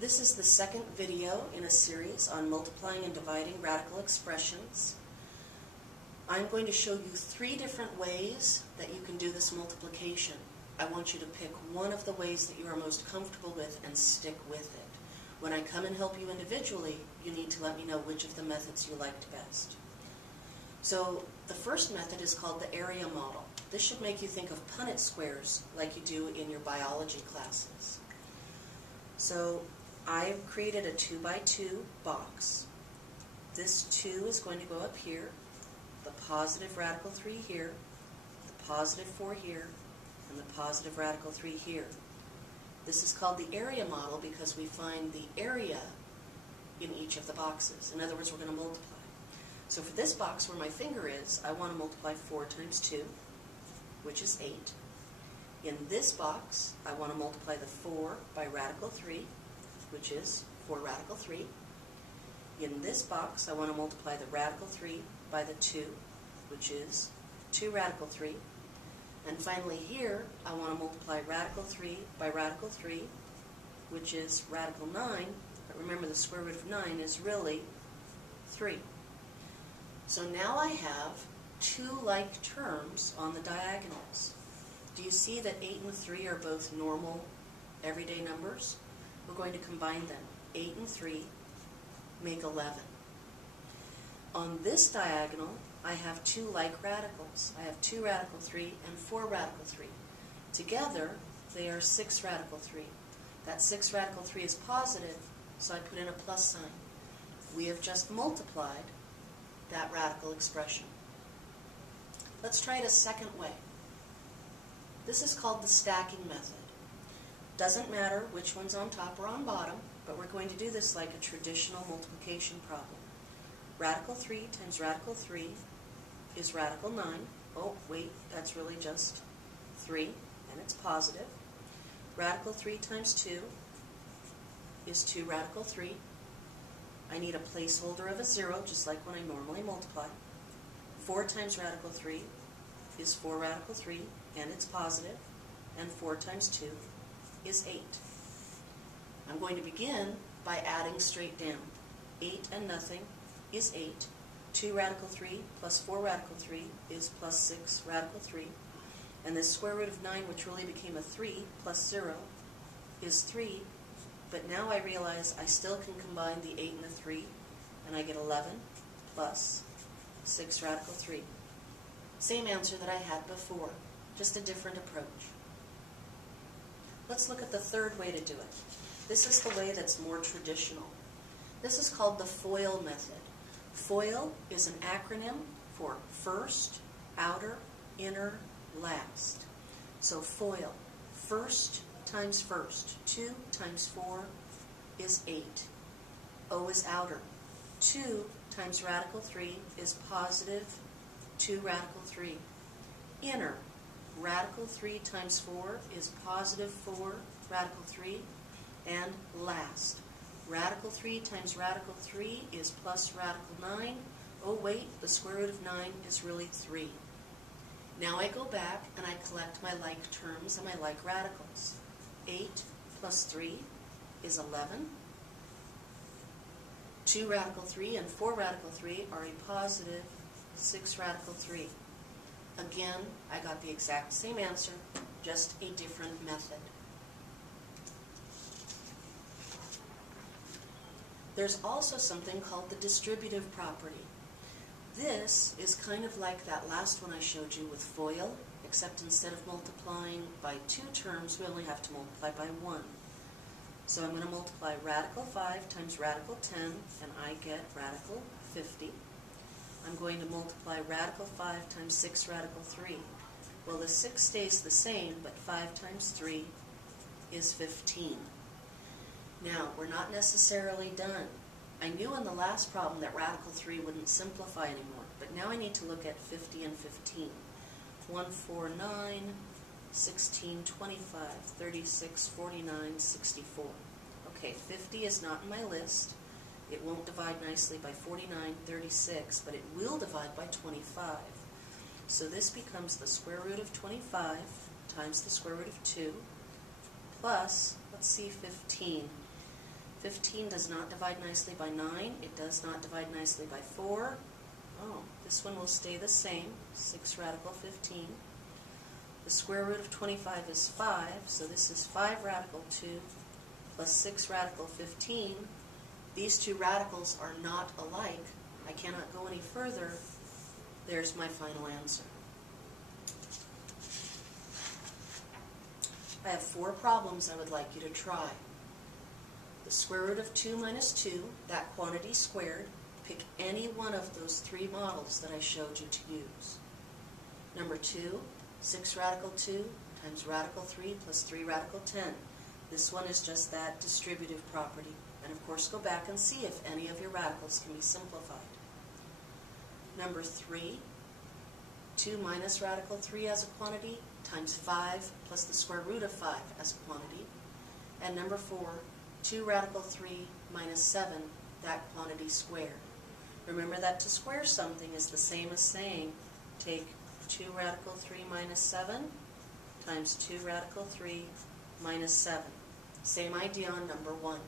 This is the second video in a series on multiplying and dividing radical expressions. I'm going to show you 3 different ways that you can do this multiplication. I want you to pick one of the ways that you are most comfortable with and stick with it. When I come and help you individually, you need to let me know which of the methods you liked best. So the first method is called the area model. This should make you think of Punnett squares like you do in your biology classes. So I've created a 2 by 2 box. This 2 is going to go up here, the positive radical 3 here, the positive 4 here, and the positive radical 3 here. This is called the area model because we find the area in each of the boxes. In other words, we're going to multiply. So for this box where my finger is, I want to multiply 4 times 2, which is 8. In this box, I want to multiply the 4 by radical 3, which is 4 radical 3. In this box, I want to multiply the radical 3 by the 2, which is 2 radical 3. And finally here, I want to multiply radical 3 by radical 3, which is radical 9. But remember, the square root of 9 is really 3. So now I have 2 like terms on the diagonals. Do you see that 8 and 3 are both normal, everyday numbers? We're going to combine them. 8 and 3 make 11. On this diagonal, I have 2 like radicals. I have 2 radical 3 and 4 radical 3. Together, they are 6 radical 3. That 6 radical 3 is positive, so I put in a plus sign. We have just multiplied that radical expression. Let's try it a second way. This is called the stacking method. Doesn't matter which one's on top or on bottom, but we're going to do this like a traditional multiplication problem. Radical 3 times radical 3 is radical 9. Oh, wait, that's really just 3, and it's positive. Radical 3 times 2 is 2 radical 3. I need a placeholder of a 0, just like when I normally multiply. 4 times radical 3 is 4 radical 3, and it's positive. And 4 times 2 is 8. I'm going to begin by adding straight down. 8 and nothing is 8. 2 radical 3 plus 4 radical 3 is plus 6 radical 3. And this square root of 9, which really became a 3, plus 0, is 3. But now I realize I still can combine the 8 and the 3, and I get 11 plus 6 radical 3. Same answer that I had before, just a different approach. Let's look at the third way to do it. This is the way that's more traditional. This is called the FOIL method. FOIL is an acronym for first, outer, inner, last. So FOIL, first times first. 2 times 4 is 8. O is outer. 2 times radical 3 is positive 2 radical 3. Inner, radical 3 times 4 is positive 4 radical 3. And last, radical 3 times radical 3 is plus radical 9. Oh wait, the square root of 9 is really 3. Now I go back and I collect my like terms and my like radicals. 8 plus 3 is 11. 2 radical 3 and 4 radical 3 are a positive 6 radical 3. Again, I got the exact same answer, just a different method. There's also something called the distributive property. This is kind of like that last one I showed you with FOIL, except instead of multiplying by 2 terms, we only have to multiply by 1. So I'm going to multiply radical 5 times radical 10, and I get radical 50. I'm going to multiply radical 5 times 6 radical 3. Well, the 6 stays the same, but 5 times 3 is 15. Now, we're not necessarily done. I knew in the last problem that radical 3 wouldn't simplify anymore, but now I need to look at 50 and 15. 1, 4, 9, 16, 25, 36, 49, 64. Okay, 50 is not in my list. It won't divide nicely by 49, 36, but it will divide by 25. So this becomes the square root of 25 times the square root of 2 plus, let's see, 15. 15 does not divide nicely by 9. It does not divide nicely by 4. Oh, this one will stay the same, 6 radical 15. The square root of 25 is 5, so this is 5 radical 2 plus 6 radical 15. These two radicals are not alike. I cannot go any further. There's my final answer. I have 4 problems I would like you to try. The square root of 2 minus 2, that quantity squared. Pick any one of those 3 models that I showed you to use. Number 2, 6 radical 2 times radical 3 plus 3 radical 10. This one is just that distributive property. And of course, go back and see if any of your radicals can be simplified. Number 3, 2 minus radical 3 as a quantity times 5 plus the square root of 5 as a quantity. And number 4, 2 radical 3 minus 7, that quantity squared. Remember that to square something is the same as saying take 2 radical 3 minus 7 times 2 radical 3 minus 7. Same idea on number 1.